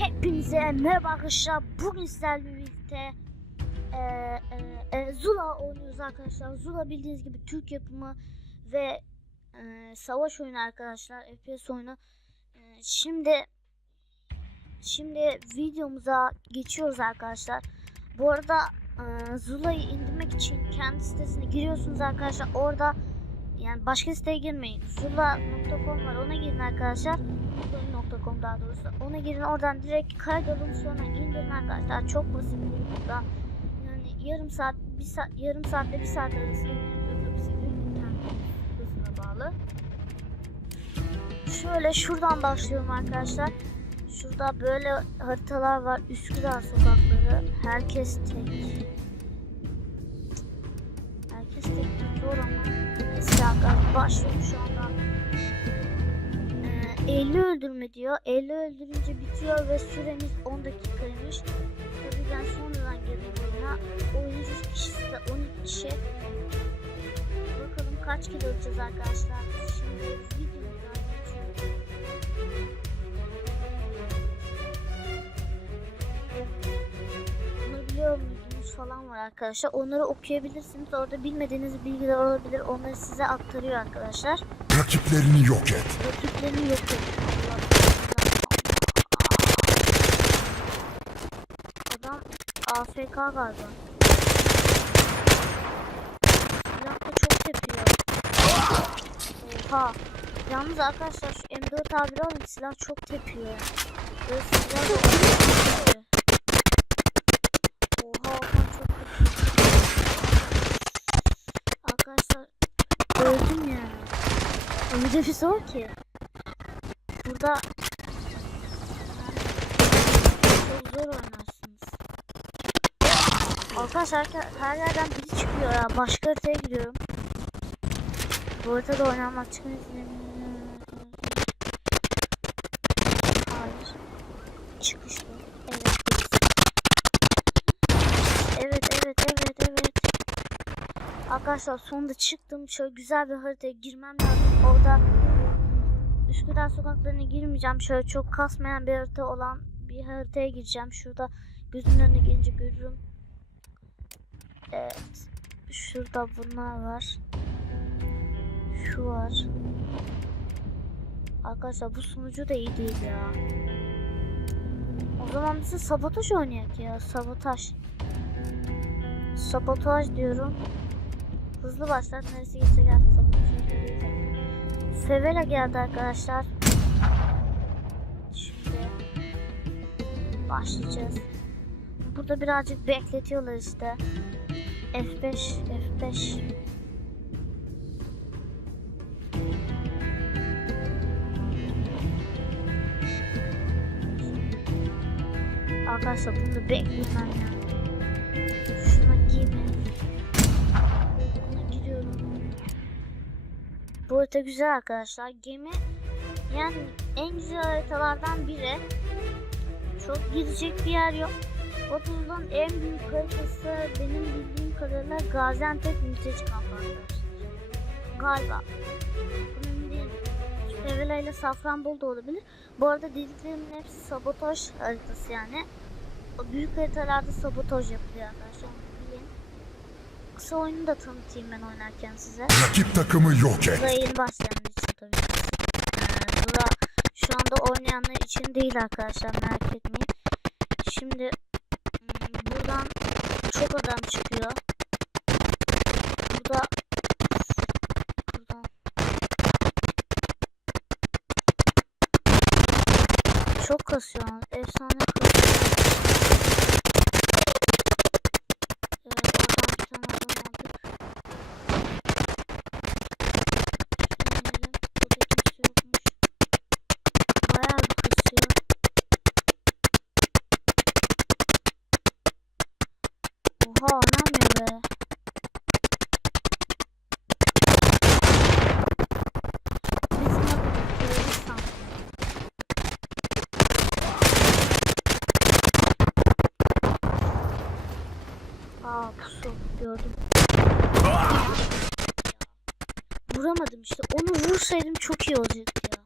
Hepinize merhaba arkadaşlar. Bugün sizlerle birlikte e, e, e, Zula oynuyoruz arkadaşlar. Zula bildiğiniz gibi Türk yapımı ve e, savaş oyunu arkadaşlar. FPS oyunu. E, şimdi şimdi videomuza geçiyoruz arkadaşlar. Bu arada e, Zula'yı indirmek için kendi sitesine giriyorsunuz arkadaşlar. Orada yani başka siteye girmeyin. Zula.com var ona girin arkadaşlar. Zula.com daha doğrusu. Ona girin oradan direkt kaydolun sonra indirin arkadaşlar. Çok basit bir burada. Yani yarım saat, bir saat, yarım saatte bir saat arası indiriyor. Tabii sizin bağlı. Şöyle şuradan başlıyorum arkadaşlar. Şurada böyle haritalar var. Üsküdar sokakları. Herkes tek. Herkes tek. Zor ama. Arkadaşlar başlıyorum şu anda. Ee, 50 öldürme diyor. 50 öldürünce bitiyor ve süremiz 10 dakikaymış. Tabii ben sonradan girdim oyuna. Oyuncu kişisi de 12 kişi. Bakalım kaç kilo öleceğiz arkadaşlar. Şimdi videomuza falan var arkadaşlar. Onları okuyabilirsiniz. Orada bilmediğiniz bilgiler olabilir. Onları size aktarıyor arkadaşlar. Rakiplerini yok et. Rakiplerini yok ediyor. Adam AFK galiba. Silah da çok tepiyor. Oha. Yalnız arkadaşlar şu M4 A1 alın silah çok tepiyor. Böyle silah da Bir zor ki. Burada çok zor oynarsınız. Arkadaşlar her, yerden biri çıkıyor ya. Başka haritaya gidiyorum. Bu haritada oynanmak çıkın Hayır. Çıkış bu. Evet. Evet evet evet evet. Arkadaşlar sonunda çıktım. Şöyle güzel bir haritaya girmem lazım. Orada Üsküdar sokaklarına girmeyeceğim. Şöyle çok kasmayan bir harita olan bir haritaya gireceğim. Şurada gözümün önüne gelince görürüm. Evet. Şurada bunlar var. Şu var. Arkadaşlar bu sunucu da iyi değil ya. O zaman bize sabotaj oynayak ya. Sabotaj. Sabotaj diyorum. Hızlı başlat. Neresi gitse geldi. Sabotaj Sevela geldi arkadaşlar. Şimdi başlayacağız. Burada birazcık bekletiyorlar işte. F5, F5. Arkadaşlar bunu da bekleyemem harita güzel arkadaşlar. Gemi yani en güzel haritalardan biri. Çok gidecek bir yer yok. Batılı'nın en büyük haritası benim bildiğim kadarıyla Gaziantep kampı arkadaşlar. Galiba. Bunu emin değilim. Fevela ile Safranbolu da olabilir. Bu arada dediklerimin hepsi sabotaj haritası yani. O büyük haritalarda sabotaj yapılıyor arkadaşlar. Kısa oyunu da tanıtayım ben oynarken size. Rakip takımı yok et. Başlayanlar için tabii. Ee, Zula şu anda oynayanlar için değil arkadaşlar merak etmeyin. Şimdi hmm, buradan çok adam çıkıyor. Burada buradan çok kasıyor. Efsane gördüm. Vuramadım işte. Onu vursaydım çok iyi olacaktı ya.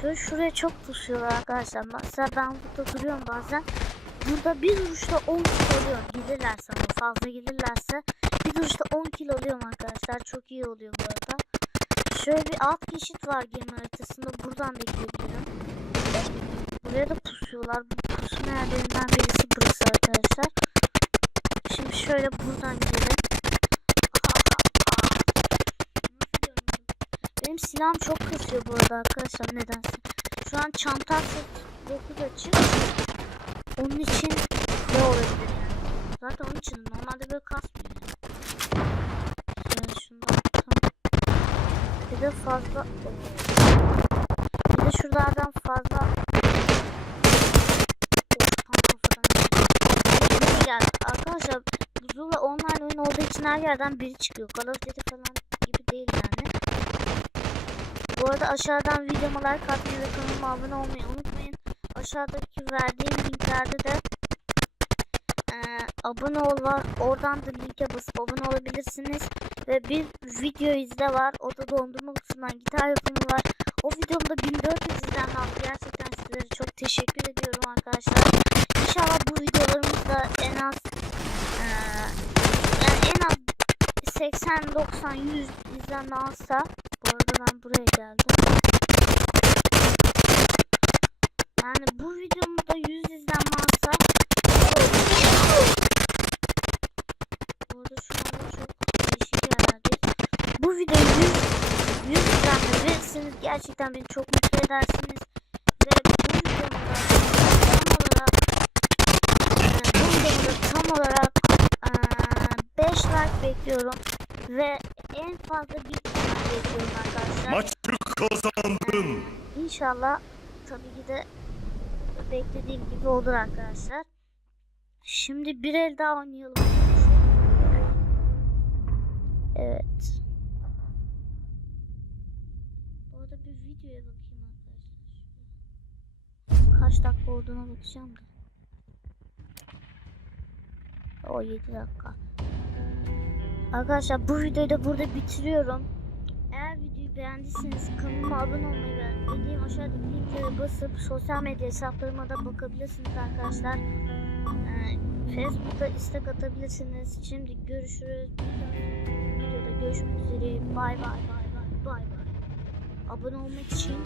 Şöyle şuraya çok pusuyorlar arkadaşlar. Mesela ben burada duruyorum bazen. Burada bir duruşta 10 kilo alıyorum. Gelirlerse ama fazla gelirlerse bir duruşta 10 kilo alıyorum arkadaşlar. Çok iyi oluyor bu arada. Şöyle bir alt geçit var gemi haritasında. Buradan da gidebilirim. Buraya da pusuyorlar. Bu pusma yerlerinden birisi burası arkadaşlar. Şimdi şöyle buradan gidelim. Benim silahım çok kasıyor bu arada arkadaşlar nedense. Şu an çantam 9 açık. Onun için ne olabilir yani? Zaten onun için normalde böyle kasmıyor yani. Şundan tamam. Bir de fazla bir de şuralardan fazla olduğu için her yerden biri çıkıyor. Call of Duty falan gibi değil yani. Bu arada aşağıdan videoma like atmayı ve kanalıma abone olmayı unutmayın. Aşağıdaki verdiğim linklerde de eee, abone ol var. Oradan da linke basıp abone olabilirsiniz. Ve bir video izle var. O da dondurma kutusundan gitar yapımı var. O videomda 1400 izlenme aldı. Gerçekten sizlere çok teşekkür ediyorum arkadaşlar. 80 90 100 izlenme alsa bu arada ben buraya geldim. Yani bu videomda 100 izlenme alsa Bu arada şu anda çok değişik yerlerdeyiz. Bu video 100 100 izlenme verirseniz gerçekten beni çok mutlu edersiniz. Ve bu videomda tam olarak e, bu videomda tam olarak e, 5 like bekliyorum. Ve en fazla bir bekliyorum arkadaşlar. Maçı kazandın. İnşallah tabii ki de beklediğim gibi olur arkadaşlar. Şimdi bir el daha oynayalım. Evet. Orada bir videoya bakayım arkadaşlar. Kaç dakika olduğuna bakacağım da. O 7 dakika. Arkadaşlar bu videoyu da burada bitiriyorum. Eğer videoyu beğendiyseniz kanalıma abone olmayı ve dediğim aşağıdaki linklere basıp sosyal medya hesaplarıma da bakabilirsiniz arkadaşlar. Ee, Facebook'ta istek atabilirsiniz. Şimdi görüşürüz. Videoda görüşmek üzere. Bay bay bay bay bay bay. Abone olmak için